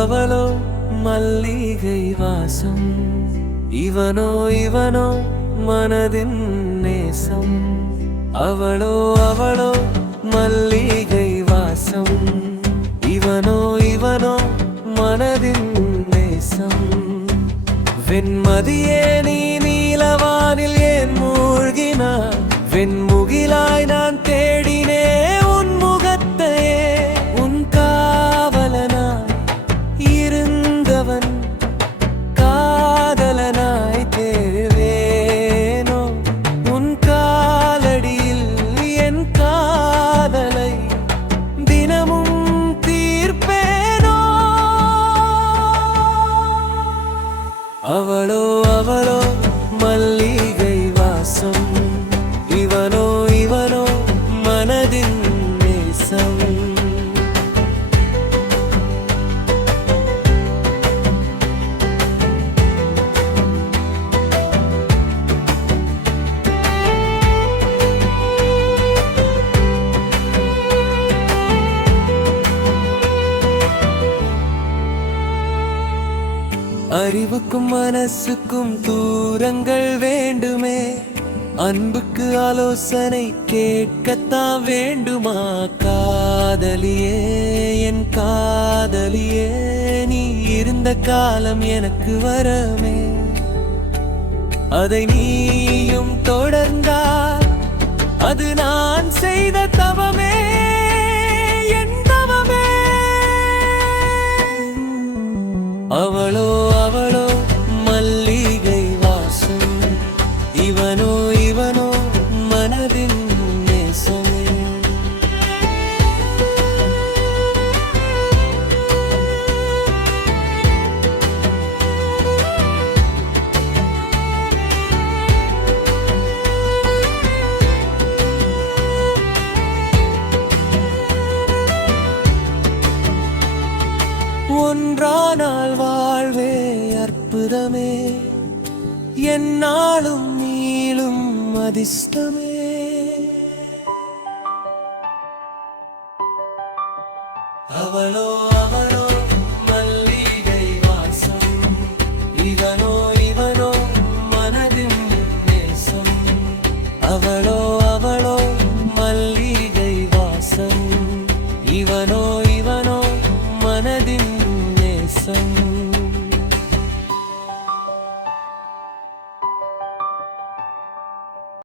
அவளோ மல்லிகை வாசம், இவனோ இவனோ மனதின் நேசம். அவளோ மல்லிகை வாசம், இவனோ இவனோ மனதின் நேசம். வெண்மதியே நீ நீலவானில் ஏன் மூழ்கினாய்? வெண்முகிலாய் நான் தேடினே உன் முகத்தையே. உன் காவலனாய் இருந்தவன் காதலனாய் தேவேனோ? உன் காலடியில் என் காதலை தினமும் தீர்ப்பேனோ? அவளோ மல்லிகை வாசம், இவனோ இவனோ மனதின் நேசம். அறிவுக்கும் மனசுக்கும் தூரங்கள் வேண்டுமே, அன்புக்கு ஆலோசனை கேட்கத்தான் வேண்டுமா? காதலியே என் காதலியே, நீ இருந்த காலம் எனக்கு வரமே. அதை நீயும் தொடர்ந்தால் அது நான் செய்த தவமே, என் தவமே. அவளோ மல்லிகை வாசம், இவனோ இவனோ மனதின் நேசமே. ஒன்றானால் வாழ்வே அற்புதமே, என்னாலும் நீளும் அதிர்ஷ்டமே. அவளோ